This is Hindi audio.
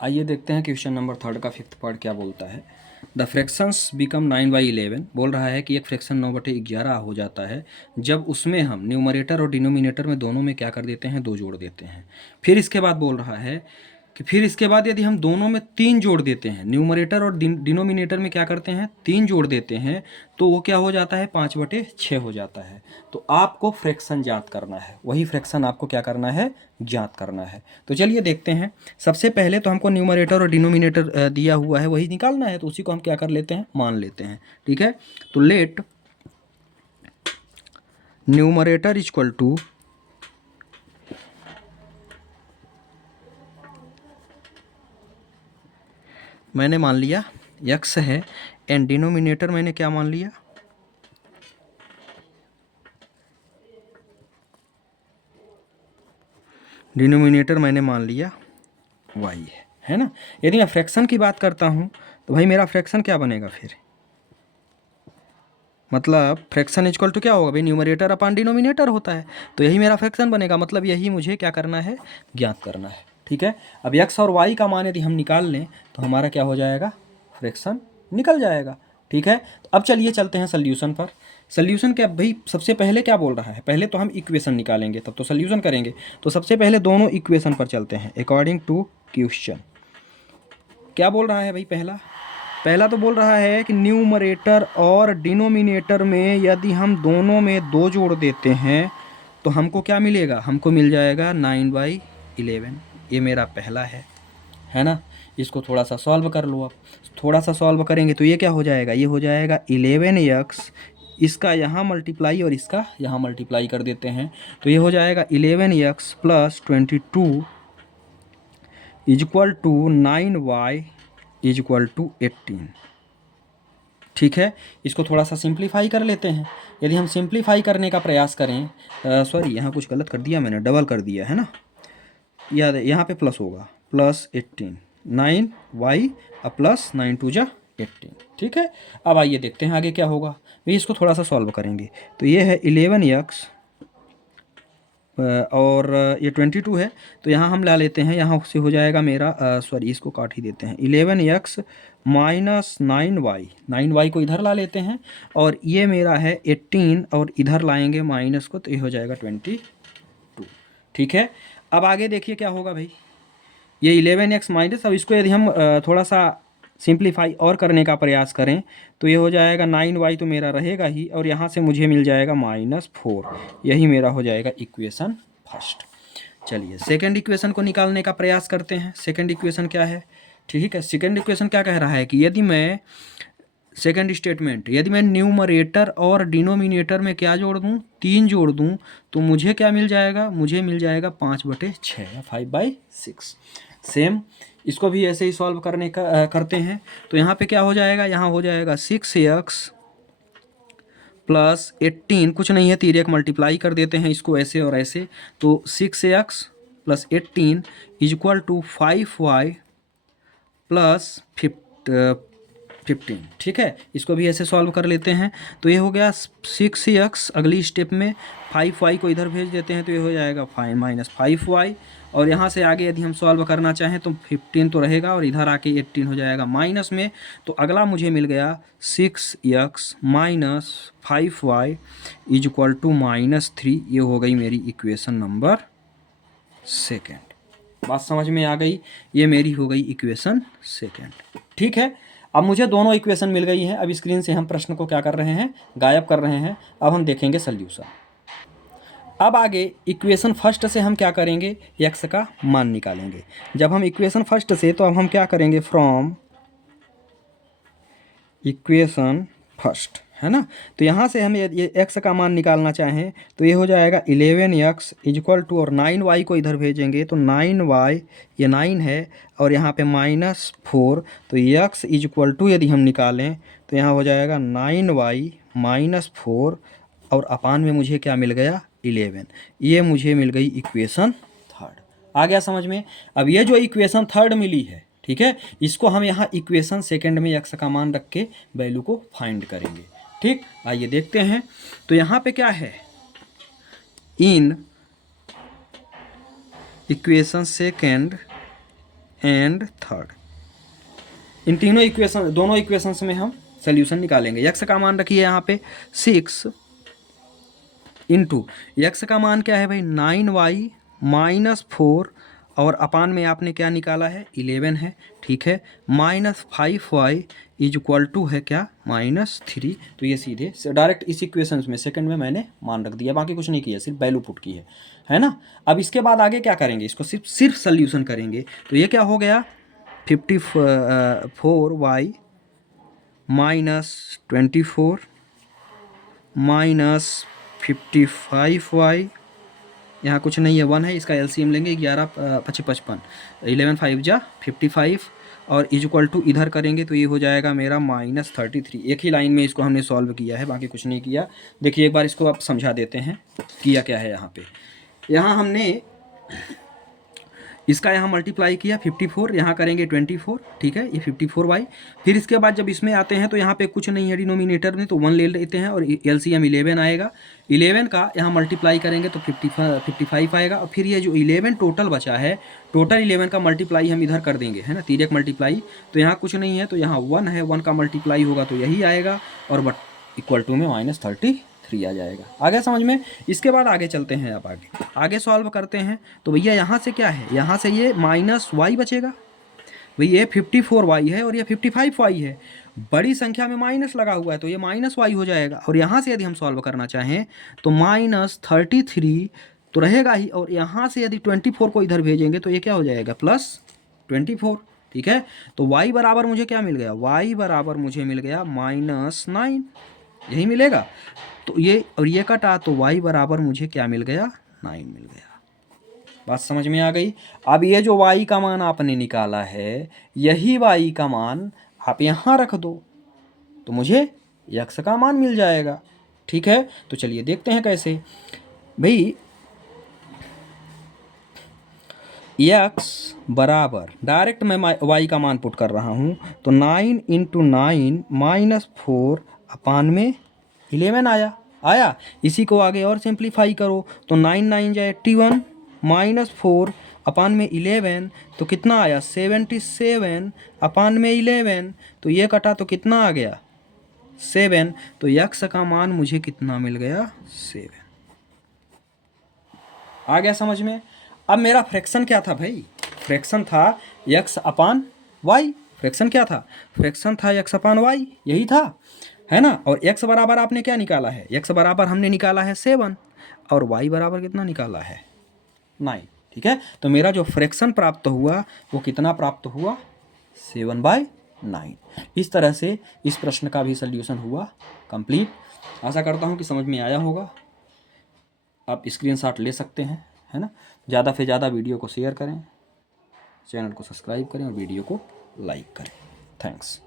आइए देखते हैं क्वेश्चन नंबर 3 का 5th पार्ट क्या बोलता है। The fractions become 9/11। बोल रहा है कि एक फ्रैक्शन 9/11 हो जाता है जब उसमें हम न्यूमरेटर और डिनोमिनेटर में दोनों में क्या कर देते हैं, 2 जोड़ देते हैं। फिर इसके बाद बोल रहा है कि फिर इसके बाद यदि हम दोनों में 3 जोड़ देते हैं, न्यूमरेटर और डिनोमिनेटर में क्या करते हैं, 3 जोड़ देते हैं, तो वो क्या हो जाता है, 5/6 हो जाता है। तो आपको फ्रैक्शन ज्ञात करना है, वही फ्रैक्शन आपको क्या करना है, ज्ञात करना है। तो चलिए देखते हैं। सबसे पहले तो हमको न्यूमरेटर और डिनोमिनेटर दिया हुआ है वही निकालना है, तो उसी को हम क्या कर लेते हैं, मान लेते हैं। ठीक है, तो लेट न्यूमरेटर इक्वल टू मैंने मान लिया x है, एंड डिनोमिनेटर मैंने क्या मान लिया, डिनोमिनेटर मैंने मान लिया y है ना। यदि मैं फ्रैक्शन की बात करता हूँ तो भाई मेरा फ्रैक्शन क्या बनेगा फिर, मतलब फ्रैक्शन इक्वल टू क्या होगा भाई, न्यूमरेटर अपॉन डिनोमिनेटर होता है, तो यही मेरा फ्रैक्शन बनेगा। मतलब यही मुझे क्या करना है, ज्ञात करना है। ठीक है, अब x और y का मान यदि हम निकाल लें तो हमारा क्या हो जाएगा, फ्रैक्शन निकल जाएगा। ठीक है, तो अब चलिए चलते हैं सल्यूशन पर। सल्यूशन क्या भाई, सबसे पहले क्या बोल रहा है, पहले तो हम इक्वेशन निकालेंगे तब तो सल्यूशन करेंगे। तो सबसे पहले दोनों इक्वेशन पर चलते हैं अकॉर्डिंग टू क्वेश्चन। क्या बोल रहा है भाई, पहला तो बोल रहा है कि न्यूमरेटर और डिनोमिनेटर में यदि हम दोनों में 2 जोड़ देते हैं तो हमको क्या मिलेगा, हमको मिल जाएगा 9/11। ये मेरा पहला है ना। इसको थोड़ा सा सॉल्व कर लो आप। थोड़ा सा सॉल्व करेंगे तो ये क्या हो जाएगा, ये हो जाएगा 11x, इसका यहाँ मल्टीप्लाई और इसका यहाँ मल्टीप्लाई कर देते हैं, तो ये हो जाएगा 11x + 22 equal to 9y equal to 18। ठीक है, इसको थोड़ा सा सिंप्लीफाई कर लेते हैं। यदि हम सिंप्लीफाई करने का प्रयास करें, सॉरी यहाँ कुछ गलत कर दिया मैंने, डबल कर दिया है ना, याद है यहाँ पे प्लस होगा, +18 9y + 9 2 जा 18। ठीक है, अब आइए देखते हैं आगे क्या होगा भाई, इसको थोड़ा सा सॉल्व करेंगे। तो ये है 11x और ये 22 है, तो यहाँ हम ला लेते हैं, यहाँ से हो जाएगा मेरा, सॉरी इसको काट ही देते हैं, 11x - 9y को इधर ला लेते हैं, और ये मेरा है 18 और इधर लाएंगे माइनस को, तो ये हो जाएगा 22। ठीक है, अब आगे देखिए क्या होगा भाई, ये 11x माइनस, अब इसको यदि हम थोड़ा सा सिंप्लीफाई और करने का प्रयास करें तो ये हो जाएगा 9y तो मेरा रहेगा ही, और यहाँ से मुझे मिल जाएगा -4। यही मेरा हो जाएगा इक्वेशन फर्स्ट। चलिए सेकंड इक्वेशन को निकालने का प्रयास करते हैं। सेकंड इक्वेशन क्या है, ठीक है, सेकंड इक्वेशन क्या कह रहा है कि यदि मैं, सेकंड स्टेटमेंट, यदि मैं न्यूमरेटर और डिनोमिनेटर में क्या जोड़ दूँ, 3 जोड़ दूँ, तो मुझे क्या मिल जाएगा, मुझे मिल जाएगा 5/6 या 5/6। सेम इसको भी ऐसे ही सॉल्व करने का करते हैं। तो यहाँ पे क्या हो जाएगा, यहाँ हो जाएगा 6x + 18, कुछ नहीं है, 3 मल्टीप्लाई कर देते हैं इसको ऐसे और ऐसे, तो 6x + 18 इक्वल टू 5y + 15। ठीक है, इसको भी ऐसे सॉल्व कर लेते हैं। तो ये हो गया 6x, अगली स्टेप में 5y को इधर भेज देते हैं, तो ये हो जाएगा -5y, और यहाँ से आगे यदि हम सॉल्व करना चाहें तो 15 तो रहेगा, और इधर आके 18 हो जाएगा माइनस में। तो अगला मुझे मिल गया 6x - 5y इक्वल टू -3। ये हो गई मेरी इक्वेशन नंबर सेकेंड। बात समझ में आ गई, ये मेरी हो गई इक्वेशन सेकेंड। ठीक है, अब मुझे दोनों इक्वेशन मिल गई हैं। अब स्क्रीन से हम प्रश्न को क्या कर रहे हैं, गायब कर रहे हैं। अब हम देखेंगे सल्यूशन। अब आगे इक्वेशन फर्स्ट से हम क्या करेंगे, x का मान निकालेंगे। जब हम इक्वेशन फर्स्ट से, तो अब हम क्या करेंगे, फ्रॉम इक्वेशन फर्स्ट, है ना। तो यहाँ से हम ये x का मान निकालना चाहें तो ये हो जाएगा 11x इक्वल टू, और 9y को इधर भेजेंगे तो 9y, ये 9 है, और यहाँ पे -4, तो x इक्वल टू यदि हम निकालें तो यहाँ हो जाएगा 9y -4, और अपान में मुझे क्या मिल गया, 11। ये मुझे मिल गई इक्वेशन थर्ड। आ गया समझ में। अब ये जो इक्वेशन थर्ड मिली है, ठीक है, इसको हम यहाँ इक्वेशन सेकंड में x का मान रख के वैल्यू को फाइंड करेंगे। ठीक, आइए देखते हैं। तो यहाँ पे क्या है, in equation second and third. इन तीनों इक्वेशन, दोनों इक्वेशंस में हम सोल्यूशन निकालेंगे। यक्स का मान रखिए यहाँ पे 6 इंटू यक्स का मान क्या है भाई 9y माइनस 4 और अपान में आपने क्या निकाला है 11 है, ठीक है, minus 5y is equal to है क्या -3। तो ये सीधे डायरेक्ट इस इक्वेशन में सेकंड में मैंने मान रख दिया, बाकी कुछ नहीं किया, सिर्फ वैल्यू पुट की है ना। अब इसके बाद आगे क्या करेंगे, इसको सिर्फ सोल्यूशन करेंगे। तो ये क्या हो गया 54y माइनस 24 माइनस 55y, यहाँ कुछ नहीं है 1 है, इसका एलसीएम लेंगे 11 25 55, 11 5 जा 55 और इज इक्वल टू इधर करेंगे तो ये हो जाएगा मेरा -33। एक ही लाइन में इसको हमने सॉल्व किया है, बाकी कुछ नहीं किया। देखिए एक बार इसको आप समझा देते हैं किया क्या है। यहाँ पे यहाँ हमने इसका यहाँ मल्टीप्लाई किया 54, यहाँ करेंगे 24, ठीक है, ये 54y। फिर इसके बाद जब इसमें आते हैं तो यहाँ पे कुछ नहीं है डिनोमिनेटर में, तो 1 ले लेते हैं और एलसीएम 11 आएगा। 11 का यहाँ मल्टीप्लाई करेंगे तो 55 आएगा। और फिर ये जो 11 टोटल बचा है, टोटल 11 का मल्टीप्लाई हम इधर कर देंगे, है ना, तिर्यक मल्टीप्लाई। तो यहाँ कुछ नहीं है तो यहाँ 1 है, 1 का मल्टीप्लाई होगा तो यही आएगा और बट इक्वल टू में -33 आ जाएगा। आगे समझ में। इसके बाद आगे चलते हैं, आप आगे सॉल्व करते हैं। तो भैया यहाँ से क्या है, यहाँ से ये -y बचेगा, भैया ये 54y है और ये 55y है, बड़ी संख्या में माइनस लगा हुआ है तो ये -y हो जाएगा। और यहाँ से यदि हम सॉल्व करना चाहें तो -33 तो रहेगा ही, और यहाँ से यदि 24 को इधर भेजेंगे तो ये क्या हो जाएगा +24, ठीक है। तो y बराबर मुझे क्या मिल गया, y बराबर मुझे मिल गया -9, यही मिलेगा। तो ये और ये कटा तो y बराबर मुझे क्या मिल गया 9 मिल गया। बात समझ में आ गई। अब ये जो y का मान आपने निकाला है, यही y का मान आप यहाँ रख दो तो मुझे x का मान मिल जाएगा, ठीक है। तो चलिए देखते हैं कैसे भाई। x बराबर डायरेक्ट मैं y का मान पुट कर रहा हूँ, तो 9 × 9 -4 अपान में 11 आया। इसी को आगे और सिंप्लीफाई करो तो 9 9 जा 81 -4 अपान में 11 तो कितना आया 77 अपान में 11, तो ये कटा तो कितना आ गया 7। तो यक्स का मान मुझे कितना मिल गया 7। आ गया समझ में। अब मेरा फ्रैक्शन क्या था भाई, फ्रैक्शन था x अपान y। फ्रैक्शन क्या था, फ्रैक्शन था x अपान y, यही था, है ना। और x बराबर आपने क्या निकाला है, x बराबर हमने निकाला है 7 और y बराबर कितना निकाला है 9, ठीक है। तो मेरा जो फ्रैक्शन प्राप्त हुआ वो कितना प्राप्त हुआ 7/9। इस तरह से इस प्रश्न का भी सल्यूशन हुआ कंप्लीट। आशा करता हूँ कि समझ में आया होगा। आप स्क्रीनशॉट ले सकते हैं, है ना। ज़्यादा से ज़्यादा वीडियो को शेयर करें, चैनल को सब्सक्राइब करें और वीडियो को लाइक करें। थैंक्स।